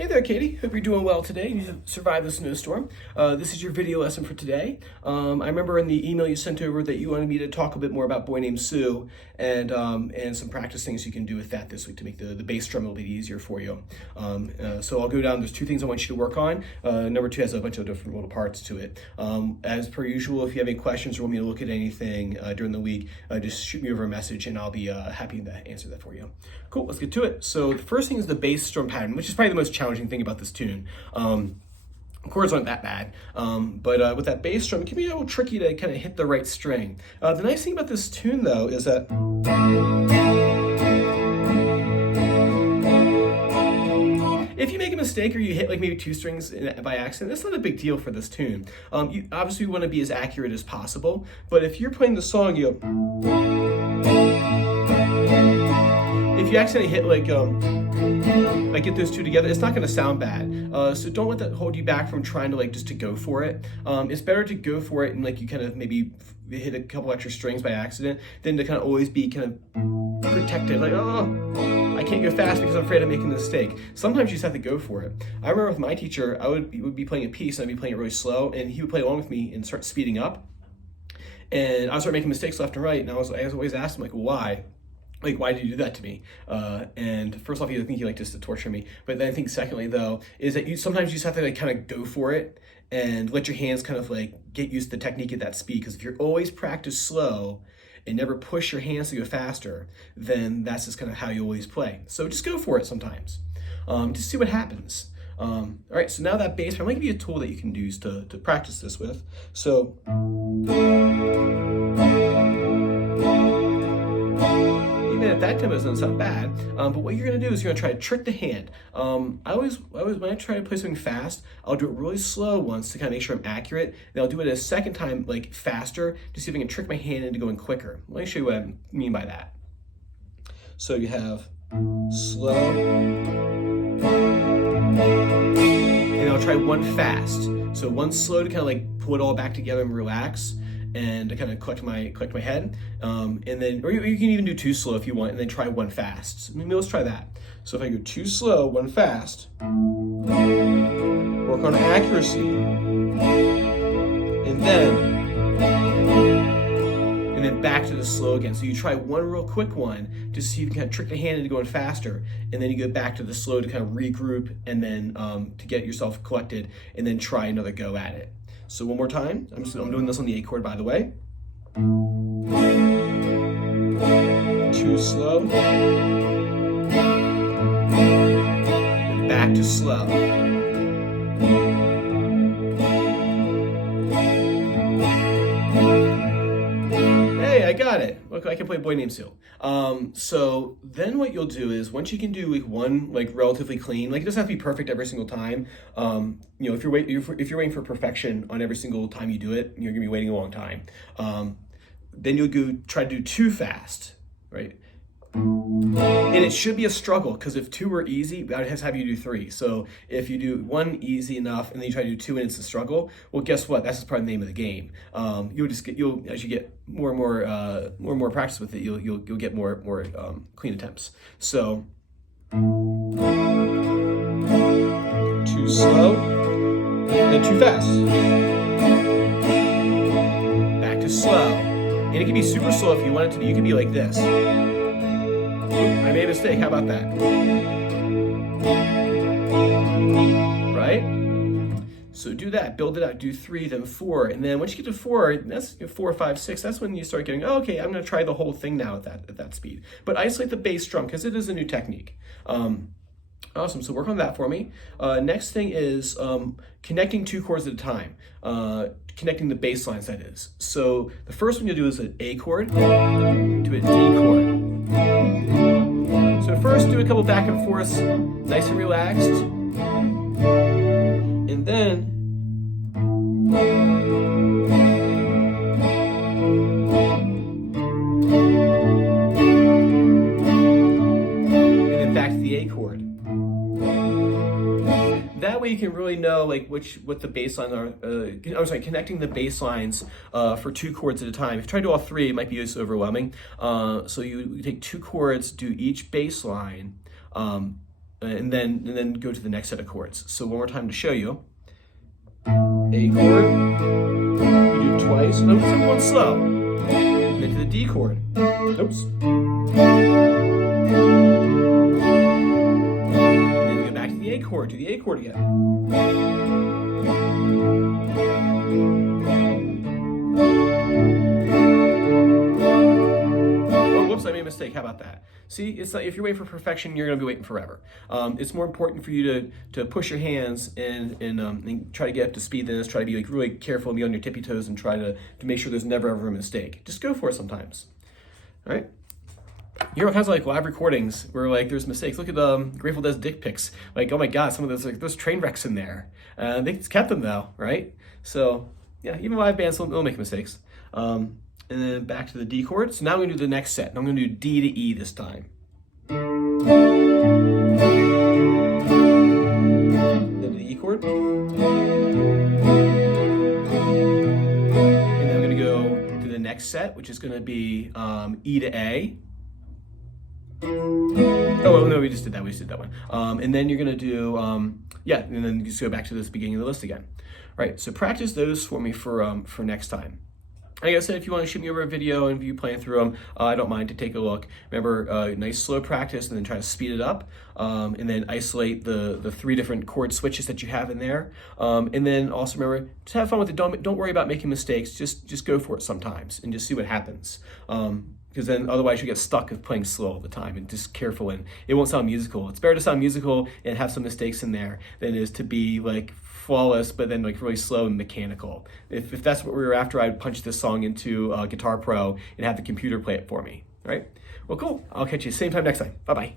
Hey there, Katie. Hope you're doing well today. You survived the snowstorm. This is your video lesson for today. I remember in the email you sent over that you wanted me to talk a bit more about Boy Named Sue and some practice things you can do with that this week to make the bass drum a little bit easier for you. So I'll go down. There's two things I want you to work on. Number two has a bunch of different little parts to it. As per usual, if you have any questions or want me to look at anything during the week, just shoot me over a message and I'll be happy to answer that for you. Cool, let's get to it. So the first thing is the bass drum pattern, which is probably the most challenging thing about this tune. Chords aren't that bad, but with that bass drum, it can be a little tricky to kind of hit the right string. The nice thing about this tune, though, is that if you make a mistake or you hit like maybe two strings by accident, that's not a big deal for this tune. You obviously want to be as accurate as possible, but if you're playing the song, if you accidentally hit like get those two together, it's not going to sound bad. So don't let that hold you back from trying to just to go for it. It's better to go for it and you kind of maybe hit a couple extra strings by accident than to kind of always be kind of protected, like, oh, I can't go fast because I'm afraid I'm making a mistake. Sometimes you just have to go for it. I remember with my teacher, I would be playing a piece and I'd be playing it really slow, and he would play along with me and start speeding up. And I would start making mistakes left and right, and I was always asked him, why? Why did you do that to me? And first off, I think he liked just to torture me. But then I think secondly, though, is that sometimes you just have to kind of go for it and let your hands kind of get used to the technique at that speed. Because if you're always practice slow and never push your hands to go faster, then that's just kind of how you always play. So just go for it sometimes. Just see what happens. All right, so now that bass drum, I'm gonna give you a tool that you can use to practice this with. So, at that tempo doesn't sound bad, but what you're gonna do is you're gonna try to trick the hand. I always when I try to play something fast, I'll do it really slow once to kind of make sure I'm accurate. Then I'll do it a second time faster to see if I can trick my hand into going quicker. Let me show you what I mean by that. So you have slow, and I'll try one fast. So one slow to kind of pull it all back together and relax, and to kind of collect my head, and then, or you can even do two slow if you want, and then try one fast. So maybe let's try that. So if I go two slow, one fast, work on accuracy, and then back to the slow again. So you try one real quick one to see if you can kind of trick the hand into going faster, and then you go back to the slow to kind of regroup, and then to get yourself collected, and then try another go at it. So one more time. I'm doing this on the A chord, by the way. Two slow. And back to slow. Hey, I got it. Look, I can play Boy Named Sue. So then what you'll do is, once you can do one relatively clean, it doesn't have to be perfect every single time. If you're waiting for perfection on every single time you do it, you're gonna be waiting a long time. Then you'll go try to do two fast, right? And it should be a struggle, because if two were easy, I would have you do three. So if you do one easy enough and then you try to do two and it's a struggle, well, guess what? That's just part of the name of the game. You'll as you get more and more practice with it, you'll get more clean attempts. So two slow and two fast. Back to slow, and it can be super slow if you want it to be. You can be like this. I made a mistake, how about that? Right? So do that, build it out, do three, then four, and then once you get to four, that's 4, 5, 6, that's when you start getting, oh, okay, I'm gonna try the whole thing now at that speed. But isolate the bass drum, because it is a new technique. Awesome, so work on that for me. Next thing is connecting two chords at a time. Connecting the bass lines, that is. So the first one you'll do is an A chord to a D chord. So first do a couple back and forths, nice and relaxed. And then back to the A chord. That way you can really know what the bass lines are. Connecting the bass lines for two chords at a time. If you try to do all three, it might be just overwhelming. So you take two chords, do each bass line, and then go to the next set of chords. So one more time to show you. A chord, you do it twice, no, simple and slow. And then to the D chord. Oops. And then go back to the A chord, do the A chord again. Oh, whoops, I made a mistake. How about that? See, it's like if you're waiting for perfection, you're going to be waiting forever. It's more important for you to push your hands and try to get up to speed than this. Try to be like really careful and be on your tippy toes and try to make sure there's never ever a mistake. Just go for it sometimes. All right. You hear all kinds of like live recordings where like there's mistakes. Look at Grateful Dead's dick pics. Like, oh my God, some of those like those train wrecks in there. They just kept them though, right? So yeah, even live bands will make mistakes. And then back to the D chord. So now I'm going to do the next set. I'm going to do D to E this time. Then to the E chord. And then I'm going to go to the next set, which is going to be E to A. Oh, no, we just did that. We just did that one. And then you're going to do, and then just go back to this beginning of the list again. All right, so practice those for me for next time. Like I said, if you want to shoot me over a video and you playing through them, I don't mind to take a look. Remember, nice slow practice and then try to speed it up. And then isolate the 3 different chord switches that you have in there. And then also remember, just have fun with it. Don't worry about making mistakes. Just go for it sometimes and just see what happens. Because then otherwise you get stuck with playing slow all the time and just careful and it won't sound musical. It's better to sound musical and have some mistakes in there than it is to be like flawless but then like really slow and mechanical. If that's what we were after, I'd punch this song into Guitar Pro and have the computer play it for me. All right? Well, cool. I'll catch you same time next time. Bye-bye.